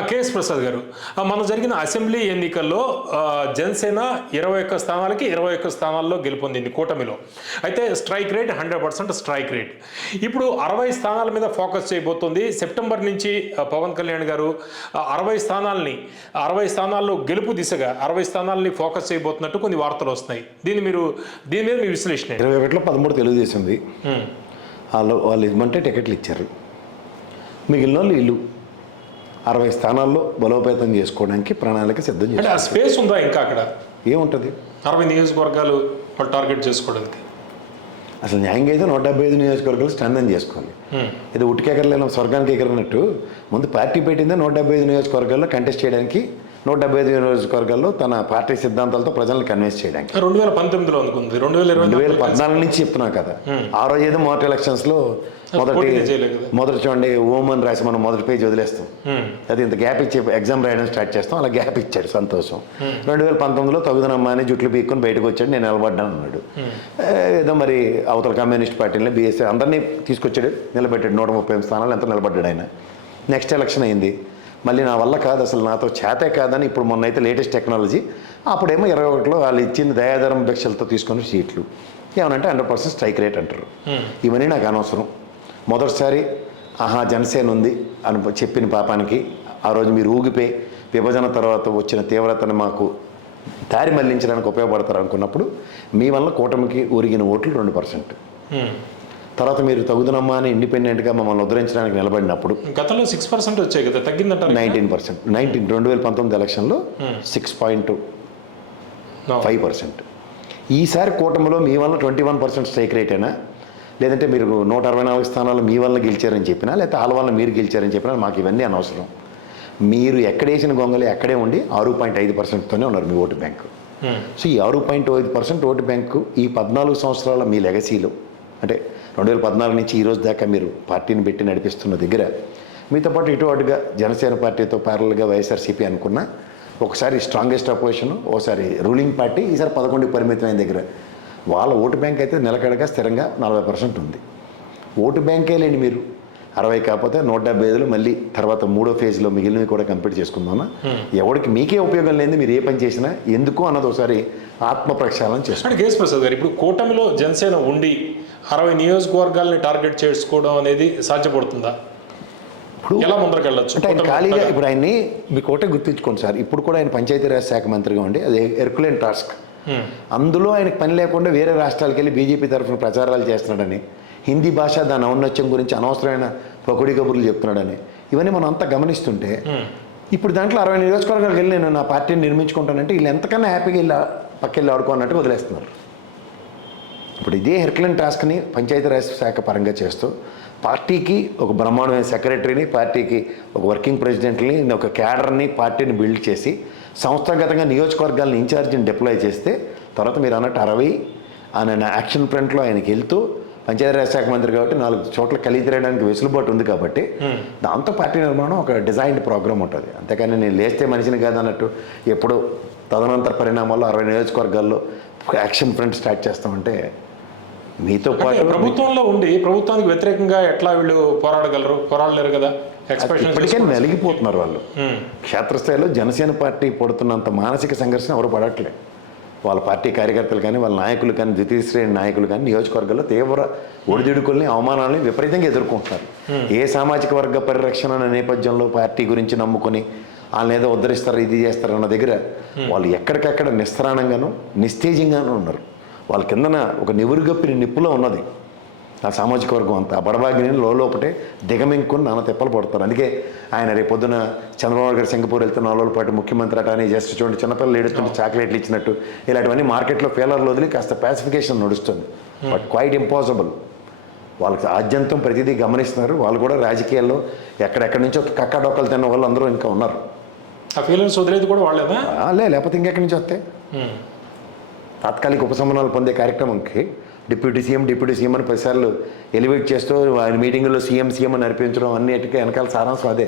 KS Prasad గారు, మన జరిగిన అసెంబ్లీ ఎన్నికల్లో జనసేన 21 స్థానాలకి 21 స్థానాల్లో గెలుపొందింది కూటమిలో. అయితే స్ట్రైక్ రేట్ 100% స్ట్రైక్ రేట్. ఇప్పుడు 60 స్థానాల మీద ఫోకస్ చేయబోతోంది. సెప్టెంబర్ నుంచి పవన్ కళ్యాణ్ గారు 60 స్థానాల్లో గెలుపు దిశగా 60 స్థానాలని ఫోకస్ చేయబోతున్నట్టు కొన్ని వార్తలు వస్తున్నాయి. దీని మీద మీ విశ్లేషణ? 21లో 13 తెలుగుదేశంది. వాళ్ళు ఇవ్వమంటే టికెట్లు ఇచ్చారు. మిగిలిన వాళ్ళు ఇల్లు 60 స్థానాల్లో బలోపేతం చేసుకోవడానికి ప్రణాళిక సిద్ధం చేస్తారు. అంటే ఆ స్పేస్ ఉందా ఇంకా అక్కడ? ఏముంటుంది 60 నియోజకవర్గాలు వాళ్ళు టార్గెట్ చేసుకోవడానికి? అసలు న్యాయంగా అయితే 175 నియోజకవర్గాలు స్ట్రెంథన్ చేసుకోవాలి. ఇది ఉట్టికెకరలేని స్వర్గానికి ఎగరనట్టు ముందు పార్టీ పెట్టిందే 175 నియోజకవర్గాల్లో కంటెస్ట్ చేయడానికి, 175 నియోజకవర్గాల్లో తన పార్టీ సిద్ధాంతాలతో ప్రజలను కన్విన్స్ చేయడానికి. 2019లో అనుకుంది, 2014 నుంచి చెప్తున్నా కదా. ఆ రోజు ఏదో మొదటి ఎలక్షన్స్లో మొదటి చూడండి ఓం అని రాసి మనం మొదటి పేజ్ వదిలేస్తాం. అది ఇంత గ్యాప్ ఇచ్చి ఎగ్జామ్ రాయడం స్టార్ట్ చేస్తాం. అలా గ్యాప్ ఇచ్చాడు, సంతోషం. 2019లో తగుదనమ్మా అని జుట్లు పీక్కుని బయటకు వచ్చాడు, నేను నిలబడ్డాను అన్నాడు. ఏదో మరి అవతల కమ్యూనిస్ట్ పార్టీని బీఎస్సీ అందరినీ తీసుకొచ్చాడు, నిలబెట్టాడు. 135 స్థానాలు ఎంత నిలబడ్డాడు ఆయన. నెక్స్ట్ ఎలక్షన్ అయింది. మళ్ళీ నా వల్ల కాదు, అసలు నాతో చేతే కాదని ఇప్పుడు మొన్న అయితే లేటెస్ట్ టెక్నాలజీ. అప్పుడేమో 21లో వాళ్ళు ఇచ్చింది దయాధరం భిక్షలతో తీసుకుని సీట్లు ఏమనంటే 100% స్ట్రైక్ రేట్ అంటారు. ఇవన్నీ నాకు అనవసరం. మొదటిసారి జనసేన ఉంది అని చెప్పిన పాపానికి ఆ రోజు మీరు ఊగిపోయి విభజన తర్వాత వచ్చిన తీవ్రతను మాకు దారి మళ్లించడానికి ఉపయోగపడతారు అనుకున్నప్పుడు మీ వల్ల కూటమికి ఊరిగిన ఓట్లు 2%. తర్వాత మీరు తగుదనమ్మా అని ఇండిపెండెంట్గా మమ్మల్ని ఉద్ధరించడానికి నిలబడినప్పుడు గతంలో 6% వచ్చాయి కదా, తగ్గిందంట. 19% 2019 ఎలక్షన్లో 6.5%. ఈసారి కూటమిలో మీ వల్ల 21% స్ట్రైక్ రేటేనా, లేదంటే మీరు 164 స్థానాలు మీ వల్ల గెలిచారని చెప్పినా, లేకపోతే వాళ్ళ వల్ల మీరు గెలిచారని చెప్పినా మాకు ఇవన్నీ అనవసరం. మీరు ఎక్కడేసిన గొంగలి అక్కడే ఉండి 6.5%తోనే ఉన్నారు మీ ఓటు బ్యాంకు. సో ఈ 6.5% ఓటు బ్యాంకు ఈ 14 సంవత్సరాల మీ లెగసీలో, అంటే 2014 నుంచి ఈ రోజు దాకా మీరు పార్టీని పెట్టి నడిపిస్తున్న దగ్గర మీతో పాటు ఇటు అటుగా జనసేన పార్టీతో ప్యారల్గా వైఎస్ఆర్సీపీ అనుకున్న ఒకసారి స్ట్రాంగెస్ట్ అపోజిషన్, ఒకసారి రూలింగ్ పార్టీ, ఈసారి 11కి పరిమితమైన దగ్గర వాళ్ళ ఓటు బ్యాంక్ అయితే నిలకడగా స్థిరంగా 40% ఉంది. ఓటు బ్యాంకే లేని మీరు 60 కాకపోతే 175 మళ్ళీ తర్వాత 3వ ఫేజ్లో మిగిలినవి కూడా కంప్లీట్ చేసుకుందామా? ఎవరికి మీకే ఉపయోగం లేని మీరు ఏ పని చేసినా ఎందుకు అన్నది ఒకసారి ఆత్మ ప్రక్షాళన చేస్తారు. కేఎస్ ప్రసాద్ గారు, ఇప్పుడు కూటమిలో జనసేన ఉండి 60 నియోజకవర్గాలని టార్గెట్ చేసుకోవడం అనేది సాధ్యపడుతుందా? ఇప్పుడు ఎలా ముందరకెళ్ళచ్చు అంటే ఆయన ఖాళీగా ఇప్పుడు ఆయన్ని మీకు ఒకటే గుర్తించుకోండి సార్, ఇప్పుడు కూడా ఆయన పంచాయతీరాజ్ శాఖ మంత్రిగా ఉండి అది ఎర్కులెన్ టాస్క్. అందులో ఆయనకు పని లేకుండా వేరే రాష్ట్రాలకు వెళ్ళి బీజేపీ తరఫున ప్రచారాలు చేస్తున్నాడని, హిందీ భాష దాని ఔన్నత్యం గురించి అనవసరమైన పొకుడి కబుర్లు చెప్తున్నాడని, ఇవన్నీ మనం అంతా గమనిస్తుంటే ఇప్పుడు దాంట్లో 60 నియోజకవర్గాలకు వెళ్ళి నేను నా పార్టీని నిర్మించుకుంటానంటే వీళ్ళు ఎంతకన్నా హ్యాపీగా వెళ్ళి పక్కెళ్ళి ఆడుకోన్నట్టు వదిలేస్తున్నారు. ఇప్పుడు ఇదే హెర్క్లెన్ టాస్క్ని పంచాయతీరాజ్ శాఖ పరంగా చేస్తూ పార్టీకి ఒక బ్రహ్మాండమైన సెక్రటరీని, పార్టీకి ఒక వర్కింగ్ ప్రెసిడెంట్ని, ఒక క్యాడర్ని, పార్టీని బిల్డ్ చేసి సంస్థాగతంగా నియోజకవర్గాలను ఇన్ఛార్జిని డిప్లాయ్ చేస్తే తర్వాత మీరు అన్నట్టు 60 ఆయన యాక్షన్ ఫ్రంట్లో ఆయనకి వెళ్తూ పంచాయతీరాజ్ శాఖ మంత్రి కాబట్టి 4 చోట్ల కలిగి తిరగడానికి వెసులుబాటు ఉంది కాబట్టి దాంతో పార్టీ నిర్మాణం ఒక డిజైన్డ్ ప్రోగ్రామ్ ఉంటుంది. అంతేకాని నేను లేస్తే మనిషిని కాదన్నట్టు ఎప్పుడు తదనంతర పరిణామాల్లో 60 నియోజకవర్గాల్లో యాక్షన్ ఫ్రంట్ స్టార్ట్ చేస్తామంటే మీతో పాటు ప్రభుత్వంలో ఉండి ప్రభుత్వానికి వ్యతిరేకంగా ఎట్లా వీళ్ళు పోరాడగలరు? పోరాడలేరు కదా. ఇప్పటికే నలిగిపోతున్నారు వాళ్ళు. క్షేత్రస్థాయిలో జనసేన పార్టీ పడుతున్నంత మానసిక సంఘర్షణ ఎవరు పడట్లే. వాళ్ళ పార్టీ కార్యకర్తలు కానీ, వాళ్ళ నాయకులు కానీ, ద్వితీయ శ్రేణి నాయకులు కానీ నియోజకవర్గాల్లో తీవ్ర ఒడిదుడుకుల్ని, అవమానాలని విపరీతంగా ఎదుర్కొంటున్నారు. ఏ సామాజిక వర్గ పరిరక్షణ అనే నేపథ్యంలో పార్టీ గురించి నమ్ముకొని వాళ్ళని ఏదో ఉద్ధరిస్తారు, ఇది చేస్తారు అన్న దగ్గర వాళ్ళు ఎక్కడికక్కడ నిస్త్రాణంగాను నిస్తేజంగానూ ఉన్నారు. వాళ్ళ కిందన ఒక నివురుగప్పిన నిప్పులో ఉన్నది ఆ సామాజిక వర్గం అంతా. బడబాగిని లోపటే దిగమింకుని నాన్న తిప్పలు పడతారు. అందుకే ఆయన రేపు పొద్దున చంద్రబాబు గారు సింగపూర్ వెళ్తే 4 రోజుల పాటు ముఖ్యమంత్రి అట అని జస్ట్ చూడండి చిన్నపిల్లలు ఏడుస్తుంటే చాక్లెట్లు ఇచ్చినట్టు ఇలాంటివన్నీ మార్కెట్లో ఫెయిలర్లు వదిలి కాస్త ప్యాసిఫికేషన్ నడుస్తుంది. But quiet impossible. వాళ్ళకి ఆద్యంతం ప్రతిదీ గమనిస్తున్నారు. వాళ్ళు కూడా రాజకీయాల్లో ఎక్కడెక్కడి నుంచో కక్కడొక్కలు తిన్న వాళ్ళు అందరూ ఇంకా ఉన్నారు. ఆ ఫీలింగ్స్ వదిలేదు కూడా వాళ్ళేదా? లేకపోతే ఇంకెక్కడి నుంచి వస్తాయి? తాత్కాలిక ఉపశమనాలు పొందే కార్యక్రమంకి డిప్యూటీ సీఎం అని 10 సార్లు ఎలివేట్ చేస్తూ ఆయన మీటింగ్లో సీఎం అని అనిపించడం అన్నిటికీ వెనకాల సారాంశం అదే.